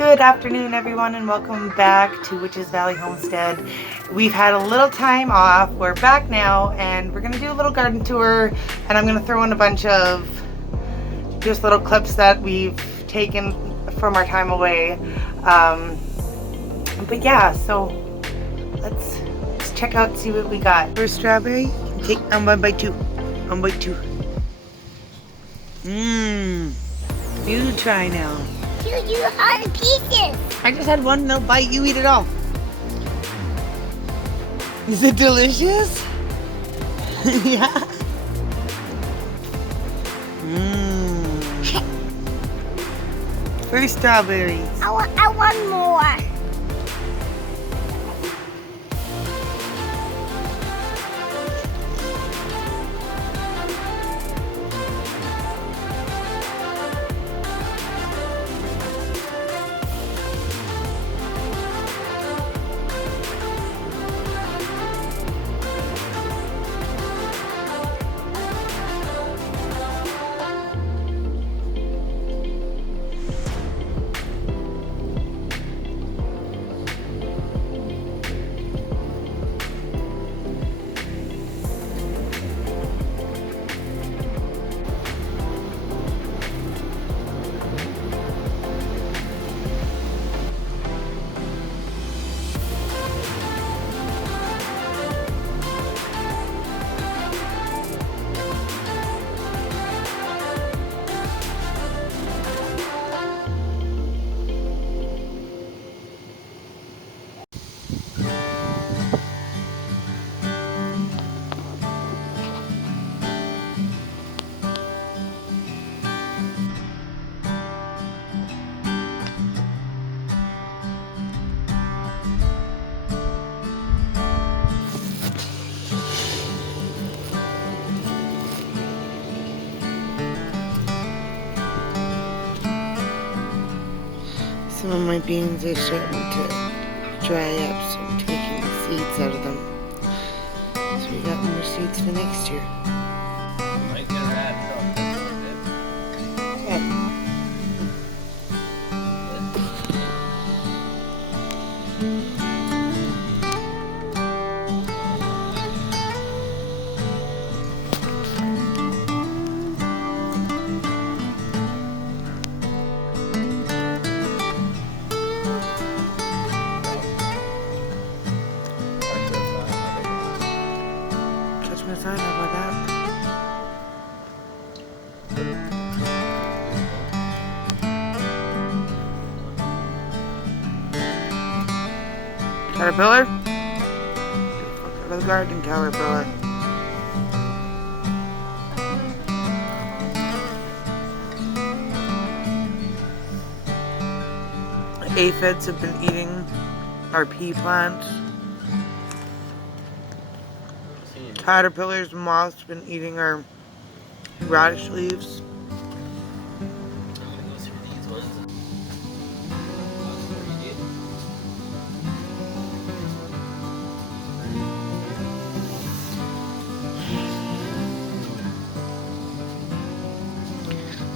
Good afternoon, everyone, and welcome back to Witches Valley Homestead. We've had a little time off. We're back now, and we're going to do a little garden tour, and I'm going to throw in a bunch of just little clips that we've taken from our time away. But yeah, so let's check out and see what we got. First strawberry, take one by two. One by two. You try now. You hard pieces. I just had one little bite. You eat it all. Is it delicious? Yeah. First strawberries. I want more. Some of my beans are starting to dry up, so I'm taking the seeds out of them. So we got more seeds for next year. Might get a rat truck. Yeah. Catch my sign, how about that? Caterpillar? Out of the garden, caterpillar. Aphids have been eating our pea plants. Caterpillars and moths have been eating our radish leaves.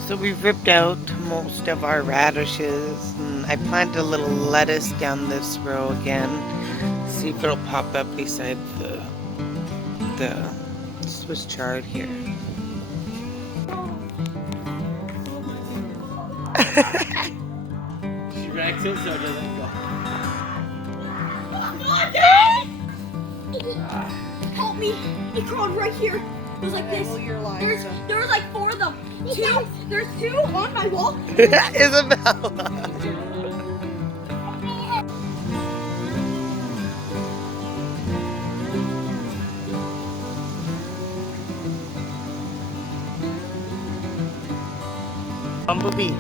So we've ripped out most of our radishes, and I planted a little lettuce down this row again. See if it'll pop up beside the Swiss chard here. She racks it so it doesn't go. Help me! He crawled right here. It was like this. There was like 4 of them. There's 2 on my wall. Isabella! Bumblebee.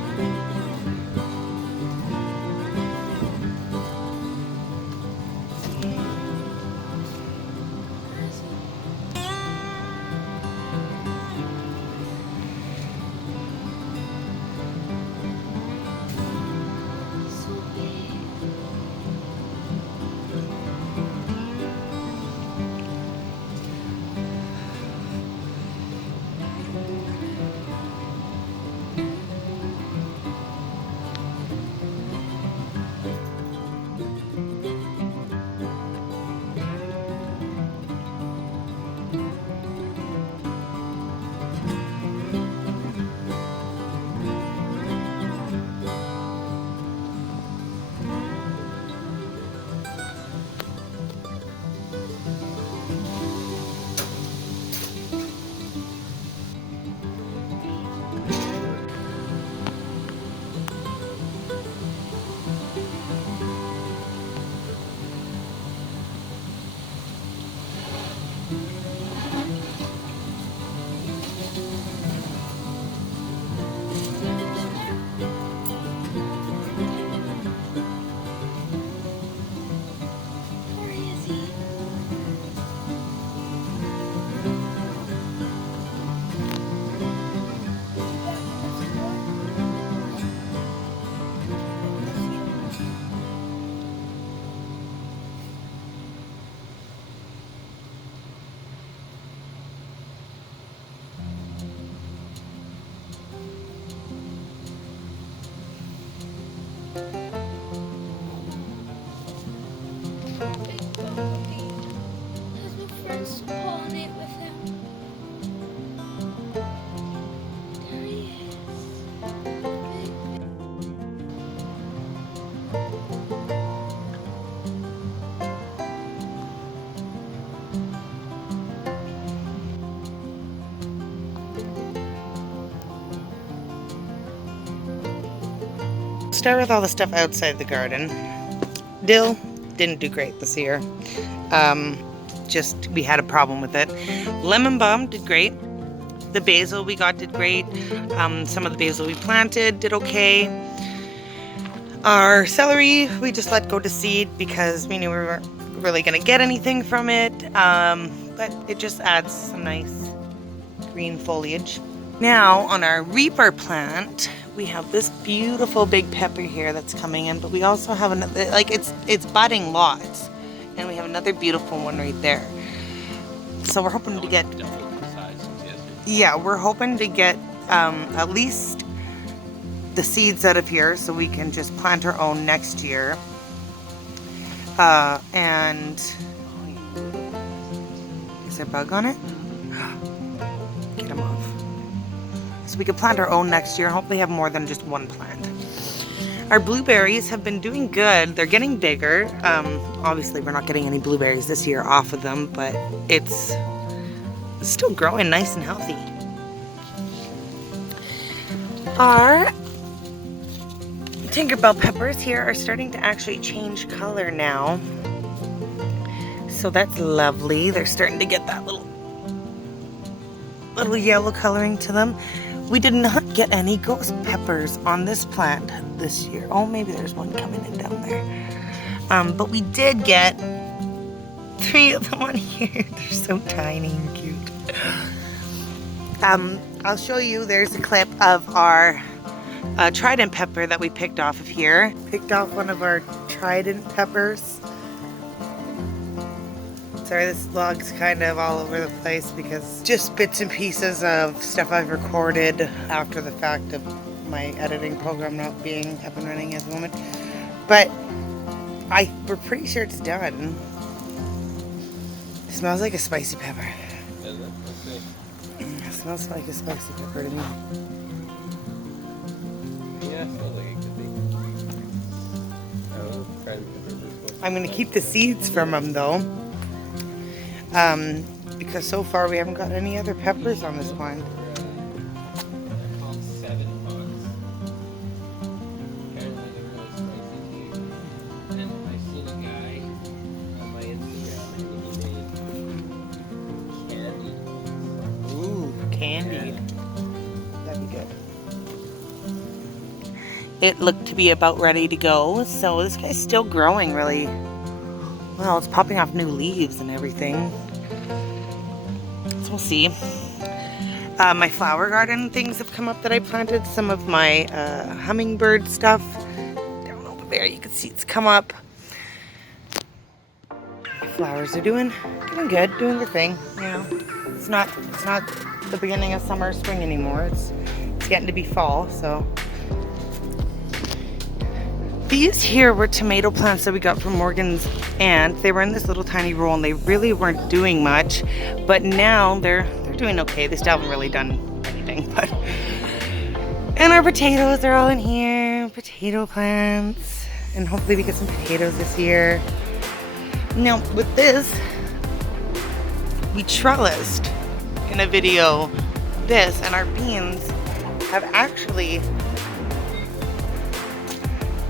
start with all the stuff outside the garden. Dill didn't do great this year. Just we had a problem with it. Lemon balm did great. The basil we got did great. Some of the basil we planted did okay. Our celery we just let go to seed because we knew we weren't really going to get anything from it. But it just adds some nice green foliage. Now on our reaper plant, we have this beautiful big pepper here that's coming in, but we also have another, like it's budding lots, and we have another beautiful one right there. So we're hoping to get, yeah, we're hoping to get at least the seeds out of here so we can just plant our own next year. And is there a bug on it? Get him off. So we could plant our own next year and hopefully have more than just one plant. Our blueberries have been doing good. They're getting bigger. Obviously we're not getting any blueberries this year off of them, but it's still growing nice and healthy. Our Tinkerbell peppers here are starting to actually change color now. So that's lovely. They're starting to get that little yellow coloring to them. We did not get any ghost peppers on this plant this year. Oh, maybe there's one coming in down there. But we did get 3 of them on here. They're so tiny and cute. I'll show you, there's a clip of our trident pepper that we picked off of here. Picked off one of our trident peppers. Sorry, this vlog's kind of all over the place because just bits and pieces of stuff I've recorded after the fact of my editing program not being up and running at the moment. But we're pretty sure it's done. It smells like a spicy pepper. It smells like a spicy pepper to me. Yeah, it smells like it could be. I'm going to keep the seeds from them though. Because so far we haven't got any other peppers on this plant. I found 7 bugs. Apparently they're really spicy too. And I've seen a guy on my Instagram and he made candied. Ooh, candied. That'd be good. It looked to be about ready to go, so this guy's still growing really well. It's popping off new leaves and everything. So we'll see. My flower garden things have come up that I planted. Some of my hummingbird stuff down over there. You can see it's come up. The flowers are doing good, doing their thing. You know, it's not the beginning of summer or spring anymore. It's getting to be fall, so. These here were tomato plants that we got from Morgan's aunt. They were in this little tiny roll and they really weren't doing much, but now they're doing okay. They still haven't really done anything, but. And our potatoes are all in here, potato plants, and hopefully we get some potatoes this year. Now with this, we trellised in a video this, and our beans have actually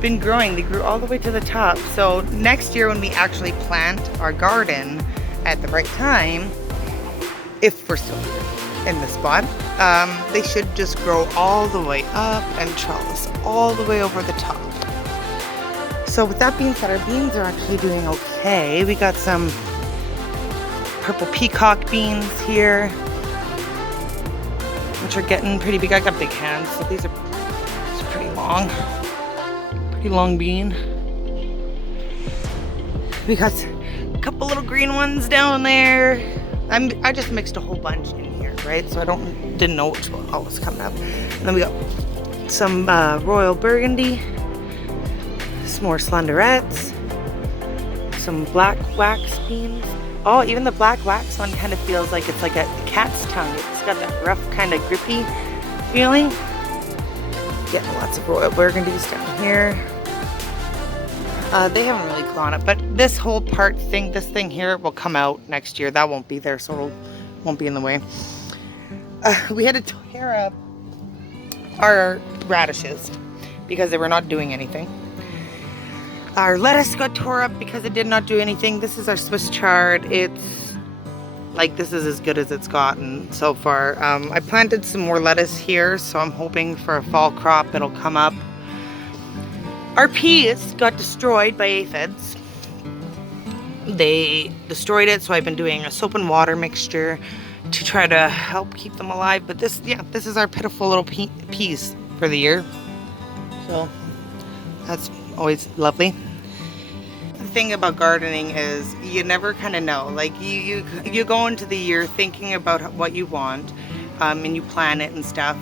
been growing. They grew all the way to the top. So next year when we actually plant our garden at the right time, if we're still in the spot, they should just grow all the way up and trellis all the way over the top. So with that being said, our beans are actually doing okay. We got some purple peacock beans here, which are getting pretty big. I got big hands, so these are pretty long. Long bean. We got a couple little green ones down there. I just mixed a whole bunch in here, right? So I didn't know which one was coming up. And then we got some royal burgundy, some more slenderettes, some black wax beans. Oh, even the black wax one kind of feels like it's like a cat's tongue. It's got that rough kind of grippy feeling. Getting lots of royal burgundies down here. They haven't really gone up, but this whole this thing here will come out next year. That won't be there, so it won't be in the way. We had to tear up our radishes. because they were not doing anything. Our lettuce got tore up because it did not do anything. This is our Swiss chard. It's like, this is as good as it's gotten so far. I planted some more lettuce here, so I'm hoping for a fall crop that'll come up. Our peas got destroyed by aphids. They destroyed it, so I've been doing a soap and water mixture to try to help keep them alive. But this is our pitiful little peas for the year. So that's always lovely. The thing about gardening is you never kind of know. Like you go into the year thinking about what you want, and you plan it and stuff.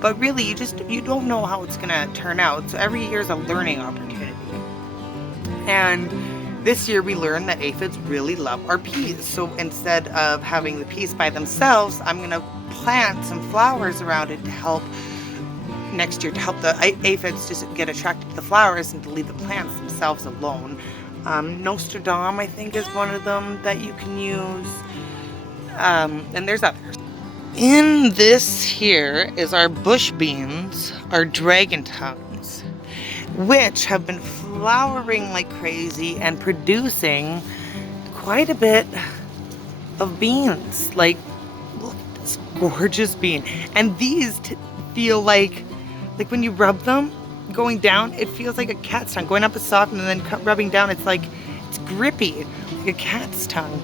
But really, you don't know how it's gonna turn out. So every year is a learning opportunity. And this year we learned that aphids really love our peas. So instead of having the peas by themselves, I'm gonna plant some flowers around it to help next year, to help the aphids just get attracted to the flowers and to leave the plants themselves alone. Nostradam, I think, is one of them that you can use. And there's others. In this here is our bush beans, our dragon tongues, which have been flowering like crazy and producing quite a bit of beans. Like, look at this gorgeous bean. And these feel like when you rub them, going down, it feels like a cat's tongue. Going up is soft, and then rubbing down, it's grippy, like a cat's tongue.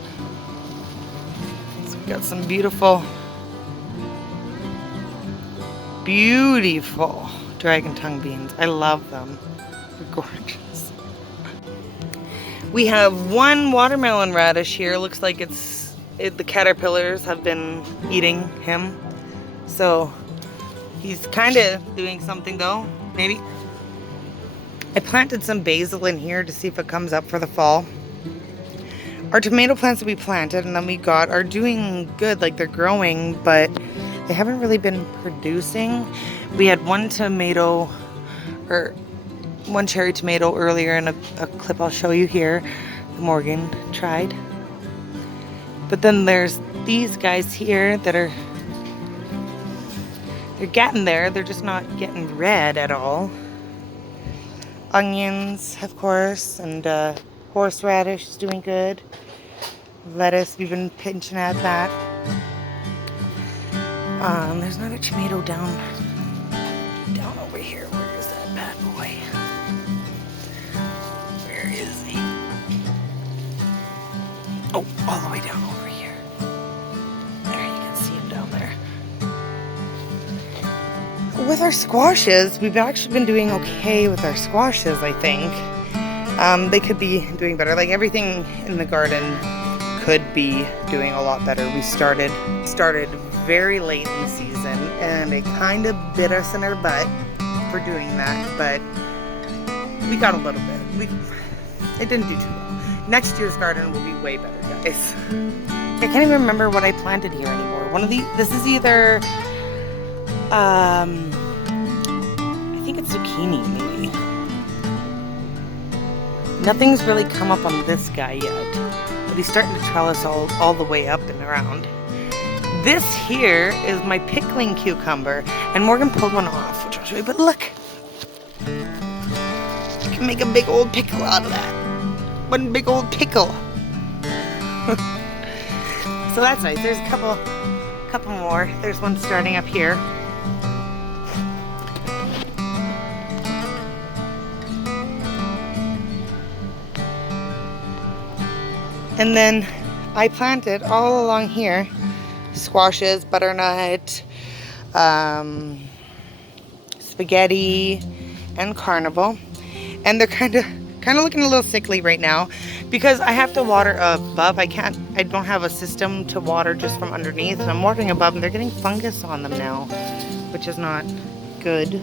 So we got some beautiful dragon tongue beans. I love them. They're gorgeous. We have one watermelon radish here. Looks like the caterpillars have been eating him. So he's kind of doing something though, maybe. I planted some basil in here to see if it comes up for the fall. Our tomato plants that we planted and then we got are doing good, like they're growing, but they haven't really been producing. We had one cherry tomato earlier in a clip I'll show you here. Morgan tried. But then there's these guys here that they're getting there. They're just not getting red at all. Onions, of course, and horseradish is doing good. Lettuce, we've been pinching at that. There's another tomato down over here. Where is that bad boy? Where is he? Oh, all the way down over here. There, you can see him down there. With our squashes, we've actually been doing okay with our squashes, I think. They could be doing better. Like, everything in the garden could be doing a lot better. We started very late in the season, and it kind of bit us in our butt for doing that, but we got a little bit. It didn't do too well. Next year's garden will be way better, guys. I can't even remember what I planted here anymore. This is either, I think it's zucchini, maybe. Nothing's really come up on this guy yet, but he's starting to trellis all the way up and around. This here is my pickling cucumber, and Morgan pulled one off, which I'll show you, but look. You can make a big old pickle out of that. One big old pickle. So that's nice. There's a couple more. There's one starting up here. And then I planted all along here squashes, butternut, spaghetti, and carnival. And they're kind of looking a little sickly right now because I have to water above. I don't have a system to water just from underneath, and I'm watering above, and they're getting fungus on them now, which is not good.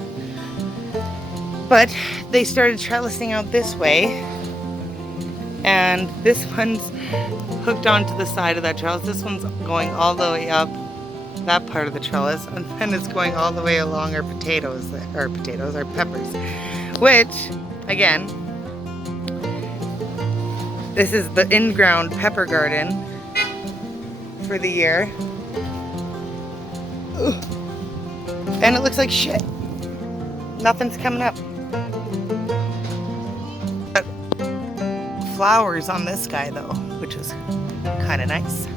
But they started trellising out this way, and this one's hooked onto the side of that trellis. This one's going all the way up that part of the trellis, and then it's going all the way along our our peppers, which, again, this is the in-ground pepper garden for the year. Ugh. And it looks like shit. Nothing's coming up. flowers on this guy though, which is kind of nice.